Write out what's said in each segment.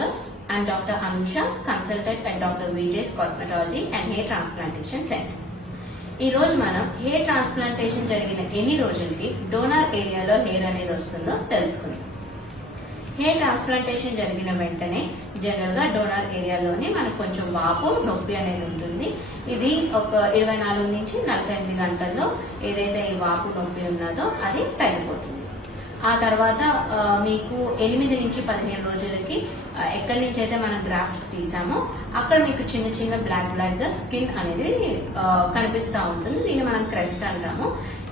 viewers, I am Dr. Anusha, consultant at Dr. Vijay's Cosmetology and Hair Transplantation Center. ఈ రోజు మనం hair transplantation జరిగిన ఎన్ని రోజులకి డోనర్ ఏరియాలో హెయిర్ అనేది వస్తుందో తెలుసుకుందాం. హెయిర్ ట్రాన్స్ప్లాంటేషన్ జరిగిన వెంటనే జనరల్ గా డోనర్ ఏరియాలోని మనకు కొంచెం వాపు నొప్పి అనేది ఉంటుంది. ఇది ఒక 24 నుంచి 48 గంటల్లో ఏదైతే ఈ వాపు నొప్పి ఉన్నదో అది తగ్గిపోతుంది. ఆ తర్వాత మీకు 8 నుంచి 15 రోజులకి ఎక్కడి నుంచి అయితే మనం గ్రాఫ్ట్స్ తీసామో అక్కడ మీకు చిన్న చిన్న బ్లాక్ గా స్కిన్ అనేది కనిపిస్తూ ఉంటుంది. దీన్ని మనం క్రెస్ట్ అంటాము.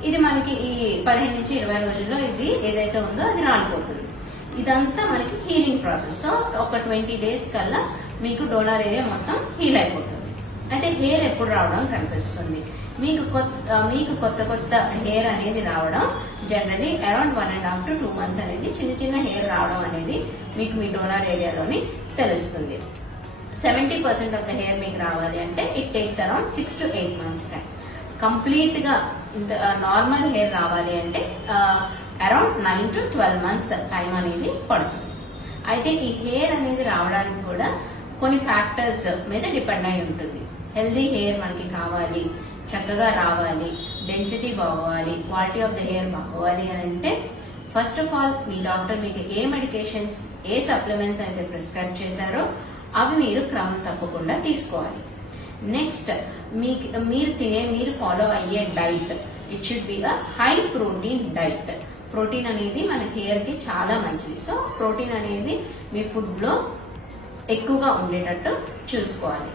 ఇది మనకి ఈ 15 నుంచి 20 రోజుల్లో ఇది ఏదైతే ఉందో అది రాలిపోతుంది. ఇదంతా మనకి హీలింగ్ ప్రాసెస్. సో ఒక 20 days కల్లా మీకు డోనర్ ఏరియా మొత్తం హీల్ అయిపోతుంది. అయితే హెయిర్ ఎప్పుడు రావడం కనిపిస్తుంది? మీకు కొత్త హెయిర్ అనేది రావడం జనరలీ అరౌండ్ 1.5 to 2 months అనేది చిన్న చిన్న హెయిర్ రావడం అనేది మీకు మీ డోనర్ ఏరియాలోని తెలుస్తుంది. 70% ఆఫ్ ద హెయిర్ మీకు రావాలి అంటే it takes around 6 to 8 months time. Complete గా నార్మల్ హెయిర్ రావాలి అంటే అరౌండ్ 9 to 12 months టైం అనేది పడుతుంది. అయితే ఈ హెయిర్ అనేది రావడానికి కూడా కొన్ని ఫ్యాక్టర్స్ మీద డిపెండ్ అయి ఉంటుంది. హెల్దీ హెయిర్ మనకి కావాలి, చక్కగా రావాలి, డెన్సిటీ బాగోవాలి, క్వాలిటీ ఆఫ్ ద హెయిర్ బాగోవాలి అని అంటే ఫస్ట్ ఆఫ్ ఆల్ మీ డాక్టర్ మీకు ఏ మెడికేషన్స్, ఏ సప్లిమెంట్స్ అయితే ప్రిస్క్రైబ్ చేశారో అవి మీరు క్రమం తప్పకుండా తీసుకోవాలి. నెక్స్ట్ మీరు ఫాలో అయ్యే diet, it should be a high protein diet. Protein అనేది మన హెయిర్ కి చాలా మంచిది. సో ప్రోటీన్ అనేది మీ ఫుడ్ లో ఎక్కువగా ఉండేటట్టు చూసుకోవాలి.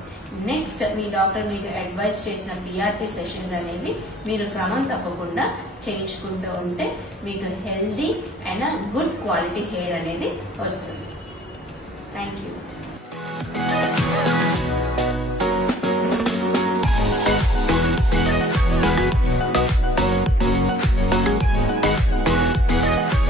నెక్స్ట్ మీ డాక్టర్ మీకు అడ్వైస్ చేసిన PRP సెషన్స్ అనేవి మీరు క్రమం తప్పకుండా చేయించుకుంటూ ఉంటే మీకు healthy and good quality hair అనేది వస్తుంది. Thank you.